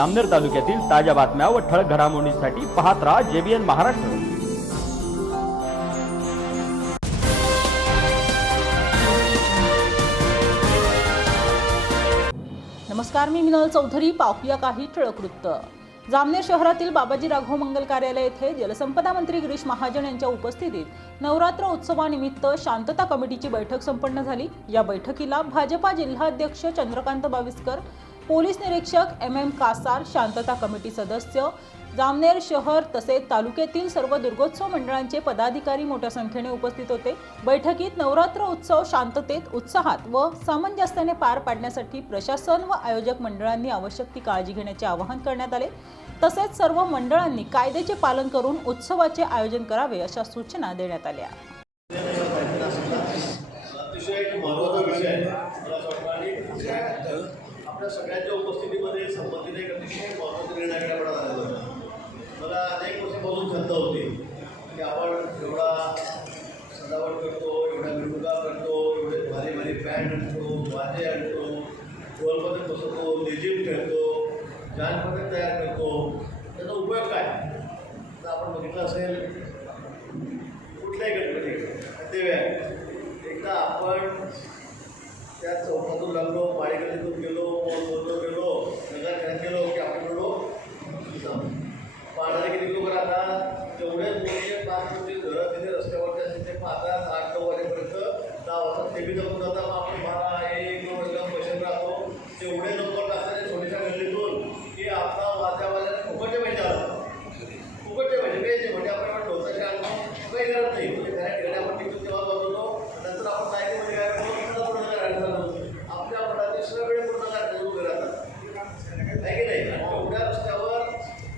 अमनेर तालुक्यातील ताज्या बातम्या व ठळक घडामोडींसाठी पाहत राहा जेबीएन महाराष्ट्र. नमस्कार मी मिनल चौधरी. पाहूया काही ठळक वृत्त. जामनेर शहरातील बाबाजी राघव मंगल कार्यालय येथे जलसंपदा मंत्री गिरीश महाजन यांच्या उपस्थितीत नवरात्र उत्सवानिमित्त शांतता कमिटीची बैठक संपन्न झाली. या बैठकीला भाजपा जिल्हाध्यक्ष चंद्रकांत बाविस्कर पोलीस निरीक्षक एम एम कासार शांतता कमिटी सदस्य जामनेर शहर तसेच तालुक्यातील सर्व दुर्गोत्सव मंडळांचे पदाधिकारी मोठ्या संख्येने उपस्थित होते. बैठकीत नवरात्र उत्सव शांततेत उत्साहात व सामंजस्याने पार पाडण्यासाठी प्रशासन व आयोजक मंडळांनी आवश्यक ती काळजी घेण्याचे आवाहन करण्यात आले. तसेच सर्व मंडळांनी कायद्याचे पालन करून उत्सवाचे आयोजन करावे अशा सूचना देण्यात आल्या. सगळ्यांच्या उपस्थितीमध्ये संबंधित एक निर्णय घेण्याकडे झालेला मला अनेक वर्षापासून होती. की आपण सजावट करतो एवढ्या मिरवणुका करतो भारी भारी बँड आणतो, वाजे आणतो ढोलपथक बसवतो लेझिम खेळतो पथक तयार करतो. त्याचा उपयोग काय? एकदा आपण त्या चौकातून लागलो पाळीगल्लीतून गेलो बोललो गेलो नगरखेड्यात गेलो की आपण गेलो इथं. किती लोक राहतात तेवढे मोठे पाच मोठे घरं तिथे रस्त्यावरती असतील ते पाहतात आठ नऊ वाजेपर्यंत दहा वाजता ते बी जपून जातात आपण बारा एक दोन वाजता पैसे राहतो तेवढे लोक टाकतात त्या छोट्याशा गल्लीतून की आपला वाजा वाजायला फुकटचे पैसे आला फुकटचे पैसे द्यायचे म्हणजे आपण आपण डोसाचे आणतो काही गरज नाही म्हणजे घरात ठिकाणी आपण टिकून तेव्हा बसवतो नंतर आपण काय म्हणजे काय करतो पूर्ण करायला चालू आपल्या मनाचे सगळे पूर्ण करायला उभे राहतात आहे की नाही आणि एवढ्या रस्त्यावर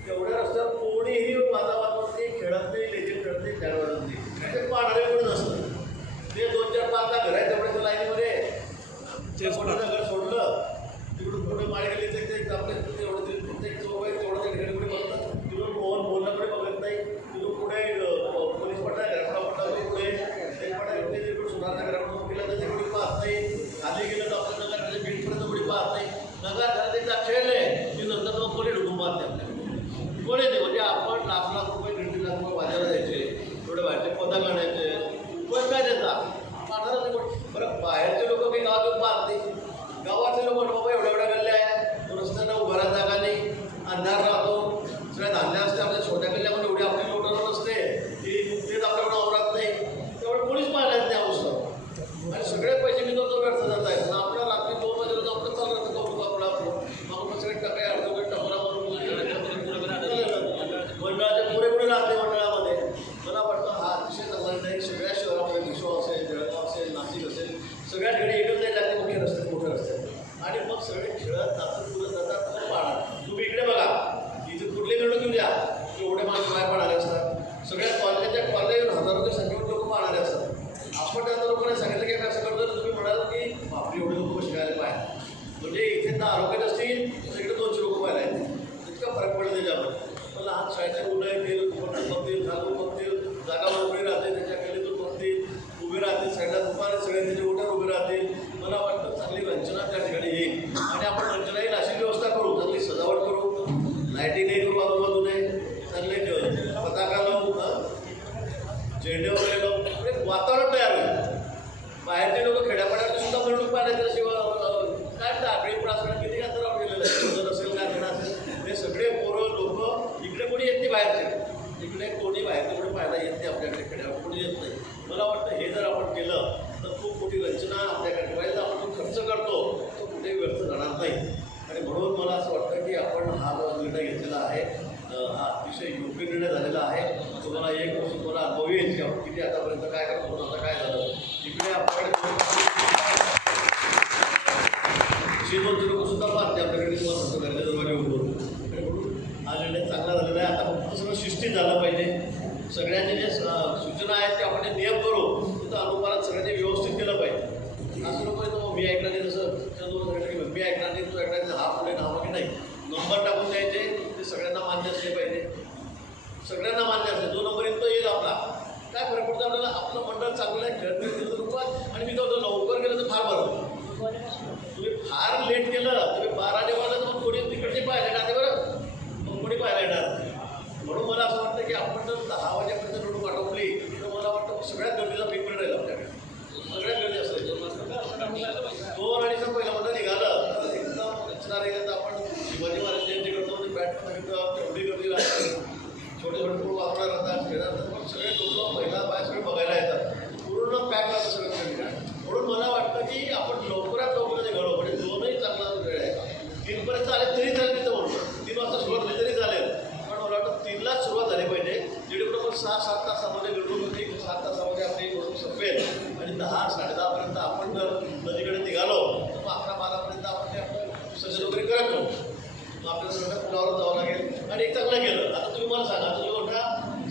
एवढ्या रस्त्यावर कोणीही वादावादवरती खेळत नाही लेझिम खेळत नाही खेळ वाजत नाही ते पाडणारे कोणी नसतं ते दोन चार पाच लाख घर आहे तेवढ्या लाईनीमध्ये ते मोठं घर सोडलं तिकडून पुढे माळे गेले ते ते आपले तेवढं ते प्रत्येक चौक आहे तेवढं त्या ठिकाणी कोणी बघतात तिकडून मोहन बोलण्याकडे बघत नाही तिथून पुढे अं, पोलीस पडला घराकडा पडला पुढे एक पडा घेतले तिकडून सुधारणा घराकडून केला तर ते कोणी पाहत नाही खाली गेलं तर आपल्या नगर त्याच्या बीटपर्यंत कोणी पाहत नाही नगर घरात एकदा खेळले की नंतर मग कोणी ढुकून पाहत नाही आपल्याला कोणी नाही म्हणजे आपण लाख लाख रुपये दीड दीड लाख रुपये बाजारात द्यायचे थोडे बाहेरचे पदक आणायचे पण काय देता पाहणारच नाही कोणी. बरं बाहेरचे लोक काही गावात येऊन पाहत नाही गावातले लोक बाबा एवढ्या एवढ्या गल्ल्या आहे रस्त्यानं उभा राहत जागा नाही अंधार राहतो सगळ्या धान्य असते आपल्या छोट्या गल्ल्यामध्ये एवढी आपली लोटं नसते की तेच आपल्याकडे आवरात नाही त्यामुळे कोणीच पाहिलं नाही त्या अवस्था आणि सगळे पैसे मी तो व्यर्थ जात आहेत आणि आपला रात्री दोन वाजेला आपलं चालू राहतं कौतुक आपलं आपलं मग सगळे टकाय अर्धवट टपरा मंडळाचे पुरे पुढे राहते मंडळामध्ये मला वाटतं हा अतिशय चांगला निर्णय सगळ्या शहरामध्ये विश्व असेल जळगाव असेल नाशिक असेल सगळ्या ठिकाणी एकच नाही लागते मोठे रस्ते मोठे रस्ते आणि मग सगळे खेळत जातात पुढे जातात मग पाहणार तुम्ही इकडे बघा इथे कुठली मिळून घेऊन द्या एवढे माणसं बाहेर पाहणारे असतात सगळ्या कॉलनीच्या कॉलनी हजारोच्या संख्येवर लोक पाहणारे असतात आपण त्या लोकांना सांगितलं की असं करतो तर तुम्ही म्हणाल की बापरे एवढे लोक शिकायला पाहिजे म्हणजे इथे तर आरोग्य नसतील तर इकडे दोनशे लोक पाहायला येतील इतका फरक पडेल त्याच्यावर पण लहान शाळेचे मुलं येतील मोठे बघतील चालू बघतील जागा मोकळी राहते त्याच्या गल्लीतून बघतील उभे राहतील साईडला दुपारी सगळे त्याच्या ओट्यावर उभे राहतील मला वाटतं चांगली रंचना त्या ठिकाणी येईल आणि आपण रंचना येईल अशी व्यवस्था करू चांगली सजावट करू लाईटिंग नाही करू आजूबाजूने चांगले ज- पताका लावू हं? खेळणे वगैरे लावून म्हणजे वातावरण तयार होईल. बाहेरचे लोक खेड्यापाड्यात सुद्धा म्हणून पाहिजे शिवाय काय म्हणतात आकडे पण असणार किती अंतरावर गेलेलं आहे? जर असेल कारखाना असेल हे सगळे पोरं लोक इकडे कोणी येत नाही बाहेरचे. इकडे कोणी बाहेरचे कोणी पाहायला येत नाही आपल्याकडे खेड्यावर कोणी येत नाही. मला वाटतं हे जर आपण केलं तर खूप मोठी रचना आपल्याकडे पाहिजे आपण जो खर्च करतो तो कुठेही व्यर्थ जाणार नाही. आणि म्हणून मला असं वाटतं की आपण हा जो निर्णय घेतलेला आहे हा अतिशय योग्य निर्णय झालेला आहे. तुला एक वर्ष तुम्हाला अनुभव येईल की? आपण किती आतापर्यंत काय करतो आता काय झालं? इकडे आपल्याकडे शेतोचे लोक सुद्धा पाहते आपल्याकडे तुम्हाला असं घरच्या दरवाजे उभं हा निर्णय चांगला झालेला आहे. आता फक्त सगळं शिस्ती झालं पाहिजे. सगळ्यांचे जे सूचना आहेत ते आपण जे नियम करू तिथं अनुपानात सगळ्यांनी व्यवस्थित केलं पाहिजे. असं नको तो मी ऐकणार नाही तसं. मी ऐकणार नाही तू ऐकणार हा पुढे नाव की नाही? नंबर टाकून द्यायचे ते सगळ्यांना मान्य असले पाहिजे. सगळ्यांना मान्य असले जो नंबर येईल आपला. काय फरक पडतो आपल्याला? आपलं मंडळ चांगलं आहे रुपयात आणि मी तो लवकर गेलं तर फार बरं तुम्ही फार लेट सहा सात तासामध्ये निवडून होते सात तासामध्ये आपली निवडणूक संपेल. आणि दहा साडे दहापर्यंत आपण जर नदीकडे निघालो तर मग अकरा बारापर्यंत आपण ते आपण सजन वगैरे करत नव्हतो मग आपल्याला सगळ्या पुलावर जावं लागेल. आणि एक चांगलं केलं. आता तुम्ही मला सांगा तुम्ही मोठा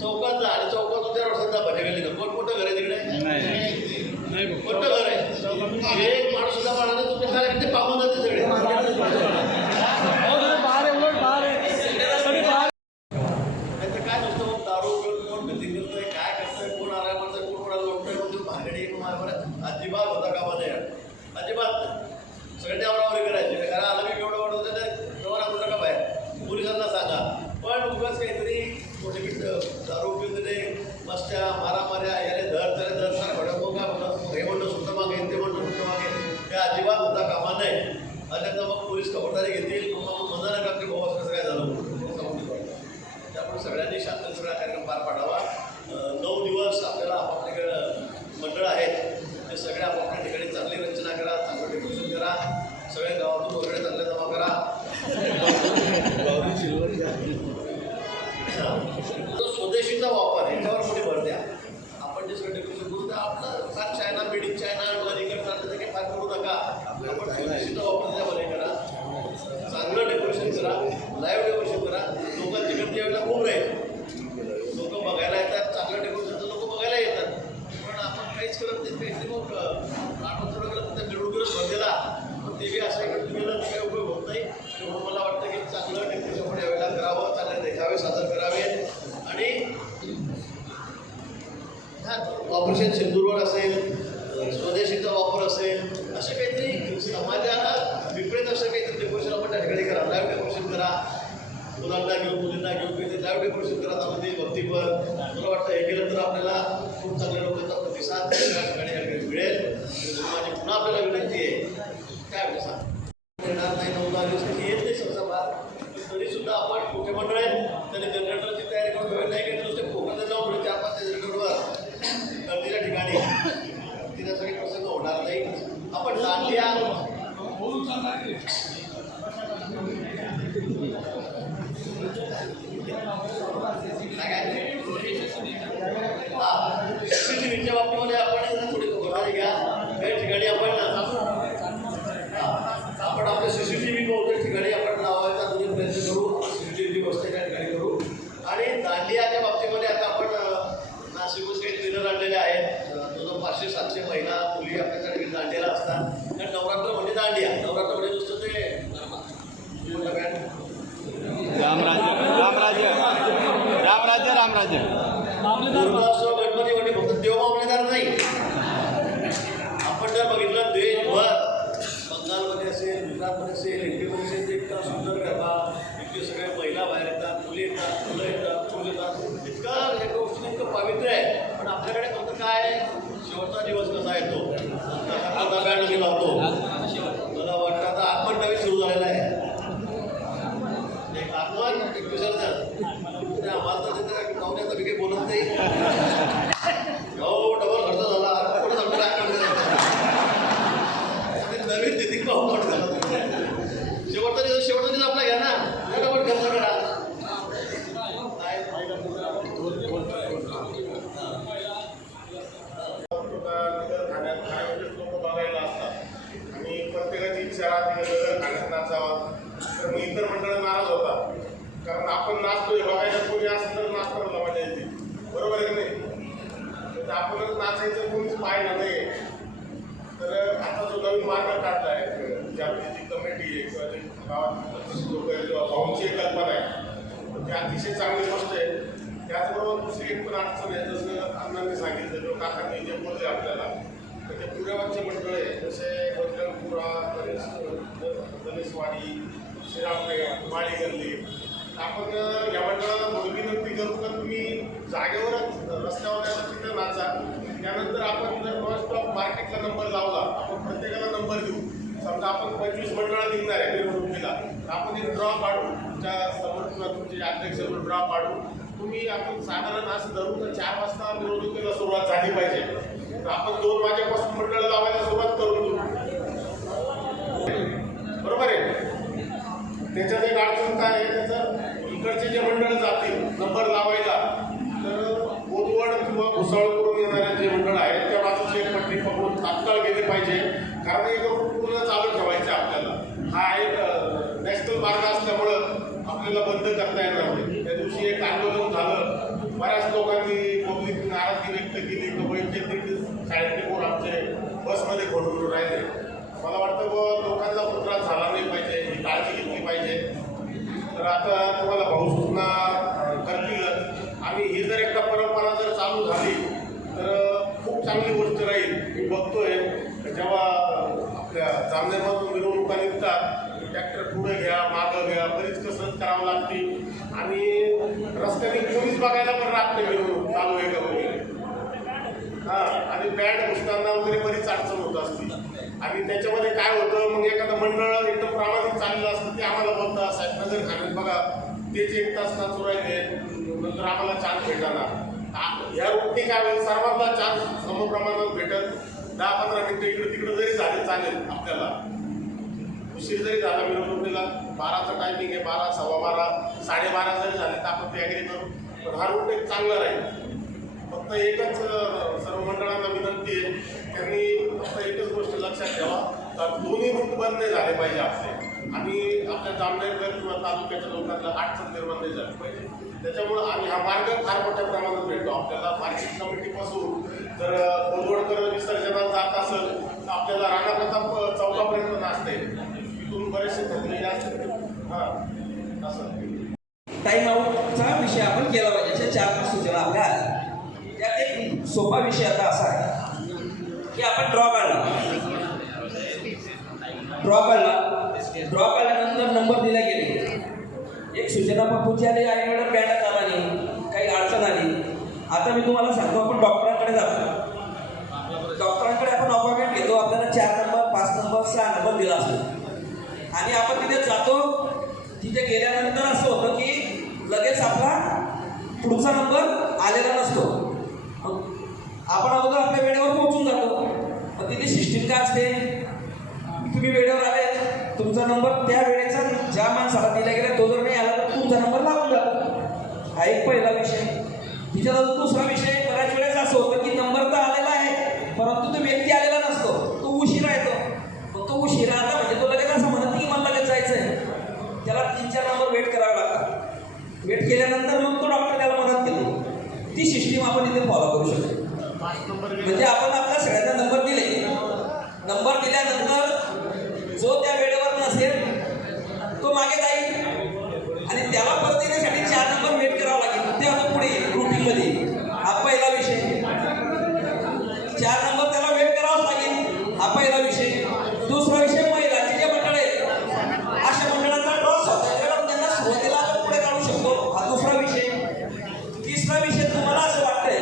चौकात जा आणि चौकात होत्या वर्षात जा भाजी गेली ना कोण मोठं घर आहे तिकडे? मोठं ऑपरेशन सिंदूरवर असेल स्वदेशीचा वापर असेल असे काहीतरी समाजाला विपरीत असं काहीतरी डेकोरेशन आपण त्या ठिकाणी करा. लाईव्ह डेकोरेशन करा. मुलांना घेऊन मुलींना घेऊन काहीतरी लाईव्ह डेकोरेशन करा त्यामध्ये भक्तीपर मला वाटतं हे केलं तर आपल्याला खूप चांगल्या लोकांचा प्रतिसाद त्या ठिकाणी मिळेल. आणि माझी पुन्हा आपल्याला विनंती आहे काय सांग येणार नाही नऊ दहा दिवस येत नाही सहसा फार तरी सुद्धा आपण मोठे मंडळ आहेत त्यांनी जनरेटरची तयारी करून ठेवली नाही काही नुसते कोकणात जाऊन थोडे चार पाच जनरेटरवर गर्दीच्या ठिकाणी तिच्यासाठी प्रसंग होणार नाही आपण दांडिया सीसीटीव्हीच्या बाबतीमध्ये आपण जरा थोडी खबरदारी घ्या काही ठिकाणी आपण हा, आपण आपले सीसीटीव्ही बहुतेक ठिकाणी आपण लावायचा म्हणजे प्रयत्न करू सीसीटीव्ही व्यवस्था त्या ठिकाणी करू आणि दांडियाच्या बाबतीमध्ये आता आपण अं, नाशिकहून काही ट्रेनर आणलेले आहेत अं, जवळजवळ पाचशे सातशे महिला मुली आपल्याकडे दांडियाला असतात कारण नवरात्र म्हणजे दांडिया नवरात्र म्हणजे नुसतं ते मोठं बँड रामराज्य रामराज्य रामराज्य रामराज्य दुर्गासह गणपती म्हणजे फक्त देव मामलेदार नाही आपण जर बघितलं देशभर बंगालमध्ये असेल गुजरातमध्ये असेल इंडियामध्ये असेल तर इतका सुंदर गरबा इतके सगळे महिला बाहेर येतात मुली येतात मुलं येतात मुलं येतात इतकं या गोष्टी इतकं पावित्र्य आहे पण आपल्याकडे फक्त काय? शेवटचा दिवस कसा येतो आता बँड गेला होतो मला वाटतं आता आपण नवीन सुरू झालेला आहे एक आगमन एक विसर्जन ते आम्हाला तर तिथे पाहुण्याचं मी काही बोलत नाही हो डबल खर्च झाला आता कुठं सांगतो काय करतो आणि नवीन तिथे पाहू म्हटलं शेवटचा दिवस शेवटचा दिवस आपला घ्या ना त्या डबल खर्च करा खाण्यात खाण्याचे लोक बघायला असतात आणि प्रत्येकाची इच्छा राहते की नगर खाण्यात नाचावा तर मग इतर मंडळ नाराज होता. कारण आपण नाचतोय बघायला कोणी असं तर नाच करायला मजा येते. बरोबर आहे की नाही? तर आपणच नाचायचं कोणीच पाहिलं नाही. तर आता जो नवीन मार्ग काढला आहे जी जी कमिटी आहे किंवा जे गावात लोक आहेत किंवा भाऊंची एक कल्पना आहे तर ती अतिशय चांगली गोष्ट आहे. त्याचबरोबर दुसरी एक पण अडचण आहे जसं अण्णांनी सांगितलं किंवा काकांनी जे बोलले आपल्याला तर ते पुण्यावरचे मंडळ आहे जसे वजनपुरा गणेश गणेशवाडी श्रीरामनगर माळी गल्ली आपण या मंडळाला थोडी विनंती करू का? तुम्ही जागेवरच रस्त्यावर यायला नाचा त्यानंतर आपण जर नॉन स्टॉप मार्केटला नंबर लावला आपण प्रत्येकाला नंबर देऊ. समजा आपण पंचवीस मंडळा निघणार आहे रुपीला तर आपण एक ड्रॉ काढू. तुमच्यासमोर किंवा तुमचे अध्यक्ष ड्रॉ काढू. तुम्ही आपण साधारण असं धरून तर चार वाजता निवडणुकीला सुरुवात झाली पाहिजे. तर आपण दोन वाजेपासून मंडळ लावायला सुरुवात करून देऊ बरोबर आहे? त्याच्यात एक अडचण काय आहे त्याचं इकडचे जे मंडळ जातील नंबर लावायला तर बोधवड किंवा भुसावळकडून येणारे जे मंडळ आहेत त्या बाजूची एक पट्टी पकडून तात्काळ गेले पाहिजे कारण एक पूर्ण चालू ठेवायचे आपल्याला हा एक मार्ग असल्यामुळं आपल्याला बंद करता येणार नाही त्या दिवशी एक आंदोलन झालं बऱ्याच लोकांनी पब्लिक नाराजी व्यक्त केली की वैद्यकीय शाळेतले पोर आमचे बसमध्ये घडून राहिले मला वाटतं बुवा लोकांचा पण त्रास झाला नाही पाहिजे ही काळजी घेतली पाहिजे तर आता तुम्हाला भाऊ सूचना अं, करतीलच आणि ही जर एकदा परंपरा जर चालू झाली तर खूप चांगली गोष्ट राहील. मी बघतोय. जेव्हा आपल्या जामनेरमधून मिरवणुका निघतात ट्रॅक्टर पुढे घ्या मागं घ्या बरीच कसरत करावं लागते आणि रस्त्याने पोलीस बघायला पण राहत नाही मिरवणूक चालू आहे का वगैरे? हा आणि बँड घुसताना वगैरे बरीच अडचण होत असते. आणि त्याच्यामध्ये काय होतं मग एखादं मंडळ एकदम प्रामाणिक चाललं असतं ते आम्हाला बोलतं साहेब नजर खाण्यात बघा तेच एक तास नाचू राहिले नंतर आम्हाला चान्स भेटणार. या रूटने काय होईल सर्वांना चान्स समप्रमाणात भेटत दहा पंधरा मिनिटं इकडे तिकडे जरी झाले चालेल आपल्याला. उशीर जरी झाला मिरवणुकीला बाराचा टायमिंग आहे बारा सव्वा बारा साडेबारा जरी झाले तर आपण ते ॲग्री करू. पण हा रूट एक चांगला राहील. फक्त एकच सर्व मंडळांना विनंती आहे त्यांनी फक्त एकच गोष्ट लक्षात ठेवा तर दोन्ही रूट बंद नाही झाले पाहिजे आपले. आणि आपल्या जामनेरकर किंवा तालुक्याच्या लोकांना अडचण निर्माण नाही झाली पाहिजे. त्याच्यामुळं आणि हा मार्ग फार मोठ्या प्रमाणात भेटतो आपल्याला मार्केट कमिटीपासून जर बोलवडकर विसर्जनात जात असेल तर आपल्याला राणा प्रताप चौकापर्यंत नाचते तिथून बरेचसे थकलेले असतात. हां असं. टाइम आऊटचा विषय आपण केला पाहिजे. अशा चार पाच सूचना आपल्या आल्या. त्यात एक सोपा विषय आता असा आहे की आपण ड्रॉ काढला. ड्रॉ काढला. ड्रॉ काढल्यानंतर नंबर दिले गेले एक सूचना आली आई मॅडम बँड आला नाही काही अडचण आली आता मी तुम्हाला सांगतो आपण डॉक्टरांकडे जातो. डॉक्टरांकडे आपण अपॉइंटमेंट घेतो आपल्याला चार नंबर पाच नंबर सहा नंबर दिला असतो. आणि आपण तिथे जातो तिथे गेल्यानंतर असं होतं की लगेच आपला पुढचा नंबर आलेला नसतो. मग आपण अगोदर आपल्या वेळेवर पोहोचून जातो. मग तिथे सिस्टीम काय असते? तुम्ही वेळेवर आले तुमचा नंबर त्या वेळेचा ज्या माणसाला दिला गेला तो जर नाही आला तर तुमचा नंबर लागून जातो हा एक पहिला विषय. तिच्यानंतर दुसरा विषय बऱ्याच वेळेस असं होतं की नंबर तर आलेला आहे परंतु तो व्यक्ती आलेला नसतो. तो उशिरा येतो मग तो उशिरा आला म्हणजे तो लगेच असं म्हणत की मला लगेच जायचं आहे त्याला तीन चार नंबर वेट करावा लागतात. वेट केल्यानंतर मग तो डॉक्टर त्याला मदत केली. ती सिस्टीम आपण इथे फॉलो करू शकतो. म्हणजे आपण आपल्या सगळ्यांना नंबर दिले. नंबर दिल्यानंतर जो त्या वेळेवर नसेल तो मागे जाईल आणि त्याला परत येण्यासाठी चार नंबर वेट करावा लागेल ते आता पुढे रुटीनमध्ये हा पहिला विषय चार नंबर त्याला वेट करावाच लागेल हा पहिला विषय दुसरा विषय महिलांचे जे मंडळ आहेत अशा मंडळाचा ड्रॉस होता त्याला त्यांना सुरुवातीला आपण पुढे काढू शकतो हा दुसरा विषय तिसरा विषय तुम्हाला असं वाटतंय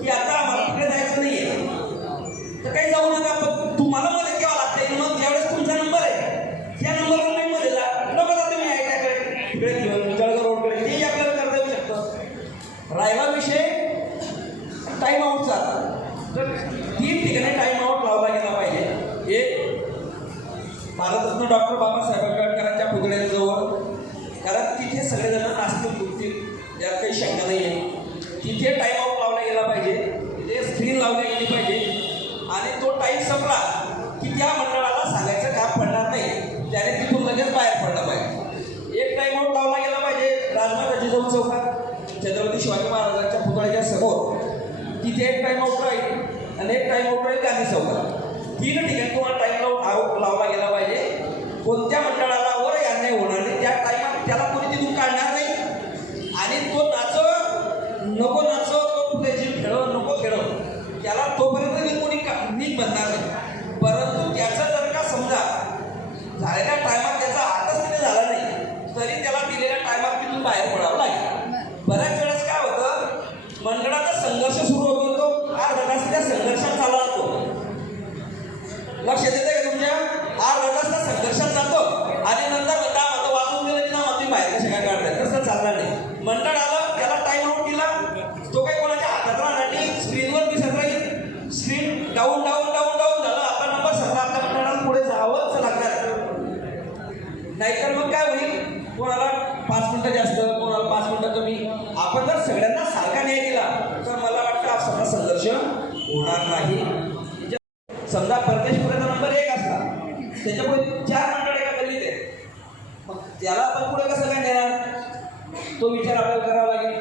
की आता आम्हाला तिकडे जायचं नाहीये तर काही जाऊ नका पण तुम्हाला मदत घ्यावं लागते मग ज्यावेळेस तुमचा नंबर आहे त्या नंबरवर नाही मध्ये जा नको जा तुम्ही आयट्याकडे तिकडे घेऊन जळगाव रोडकडे तेही आपल्याला करता येऊ शकतं राहिला विषय टाईम आउटचा तर तीन ठिकाणी टाईम आउट लावला गेला पाहिजे एक भारतरत्न डॉक्टर बाबासाहेब आंबेडकरांच्या पुतळ्याजवळ कारण तिथे सगळेजण नाचतील कुठतील यात काही शंका नाही आहे तिथे टाईम आउट लावला गेला पाहिजे तिथे स्क्रीन लावली गेली पाहिजे आणि तो टाईम संपला की त्या मंडळाला सांगायचं काम पडणार नाही त्याने तिथून लगेच बाहेर पडलं पाहिजे एक टाईम आउट लावला गेला पाहिजे राजमाता जिजाऊ चौकात छत्रपती शिवाजी महाराजांच्या पुतळ्याच्या समोर तिथे एक टाईम आउट राहील आणि एक टाईम आउट राहील गांधी चौकात. तीन ठिकाणी तुम्हाला टाईम लावून लावला गेला पाहिजे. कोणत्या मंडळाला वर अन्याय होणार नाही त्या टाईमात त्याला कोणी तिथून काढणार नाही. आणि तो नाच नको नाच तो खेळ नको खेळ. त्याला तोपर्यंत मी कोणी का नीट बनणार नाही. परंतु त्याचा जर का समजा झालेल्या टायमात त्याचा हातच तिथे झाला नाही तरी त्याला दिलेल्या टायमात तिथून बाहेर पडावं लागेल बऱ्याच वेळेस काय होतं मंडळाचा संघर्ष सुरू होतो तो अर्धा संघर्ष चालला जातो लक्षात येते का तुमच्या? अर्धा रस्ता त्या संघर्षात जातो. आणि नंतर म्हणता आता वाचून दिलं की ना मग तुम्ही बाहेर कशा काय काढताय. तसं चालणार नाही. मंडळ आलं त्याला टाइम आउट दिला. तो काही कोणाच्या हातात राहणार नाही. स्क्रीनवर दिसत राहील. Screen down down down down झालं. आता नंबर सगळा आता मंडळाला पुढे जावंच लागणार. नाहीतर मग काय होईल? कोणाला पाच मिनटं जास्त कोणाला पाच मिनटं कमी. आपण जर सगळ्यांना सारखा न्याय दिला तर मला वाटतं हा सगळा संघर्ष होणार नाही. समजा परदेशपुऱ्याचा नंबर एक असला त्याच्यामुळे चार मंडळ एका गल्लीत आहे मग त्याला आपण पुढे कसं काय देणार तो विचार आपल्याला करावा लागेल.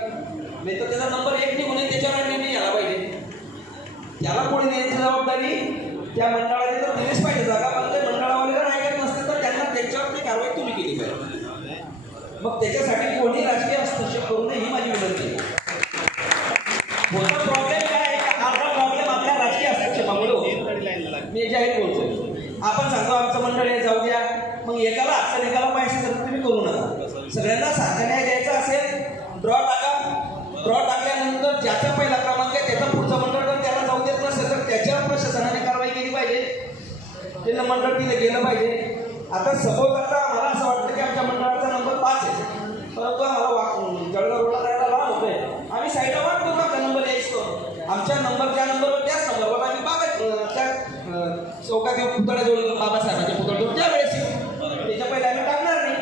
नाही तर त्याचा नंबर एक निघून येईल, त्याच्यावर निर्णय आला पाहिजे. त्याला पुढे नेण्याची जबाबदारी त्या मंडळाने तर दिलीच पाहिजे. जागा पण ते मंडळावाले जर ऐकत नसते तर त्यांना त्यांच्यावरती कारवाई तुम्ही केली पाहिजे. मग त्याच्यासाठी कोणी राजकीय हस्तक्षेप करू नये ही माझी विनंती आहे. आता सपोज आता मला असं वाटतं की आमच्या मंडळाचा नंबर पाच आहे. परंतु आम्हाला वाक जळगाव रोडला जायला लांब होतोय. आम्ही साईडला वाटतो का आपला नंबर यायचो. आमच्या नंबर त्या नंबरवर त्याच नंबरवर आम्ही बाबा त्या चौकात येऊन पुतळ्या बाबासाहेबांच्या पुतळ्याजवळ त्यावेळेस येऊ त्याच्या पहिले आम्ही टाकणार नाही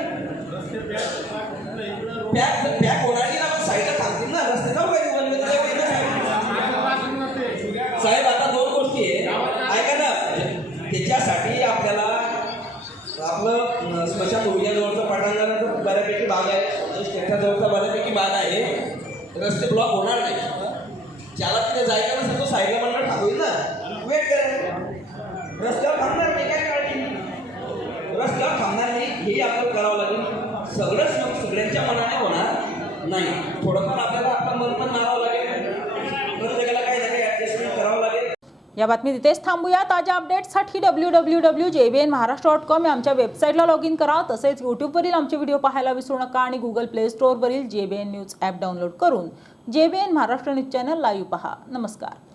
पॅक पॅक होणार की ना पण साईडला थांबतील ना रस्ते जाऊ पाहिजे बंद तर एवढी ना साहेब. साहेब आता दोन गोष्टी आहे ऐका ना त्याच्यासाठी आपल्याला आपलं अं, स्मशानभूमीच्या जवळचं पटांगणाचा बऱ्यापैकी भाग आहे स्टेटच्या जवळचा बऱ्यापैकी भाग आहे रस्ते ब्लॉक होणार नाही ज्याला तिथे जायचं नसेल तो साईडला मंडळ थांबवेल ना वेट करेल रस्त्यावर थांबणार नाही काय काळजी रस्त्यावर थांबणार नाही हेही आपल्याला करावं लागेल. सगळंच मग सगळ्यांच्या मनाने होणार नाही. थोडंफार आपल्याला आपलं मन पण मारावं लागेल. प्रत्येकाला काही ना काही ॲडजस्टमेंट करावं लागेल. या बातमीत इथेच थांबूया. ताज्या अपडेट्ससाठी W W W J B N Maharashtra dot com या आमच्या वेबसाईटला लॉग इन करा. तसेच यूट्यूबवरील आमचे व्हिडिओ पाहायला विसरू नका आणि Google play स्टोअरवरील J B N news app download करून J B N Maharashtra news channel live पहा. नमस्कार.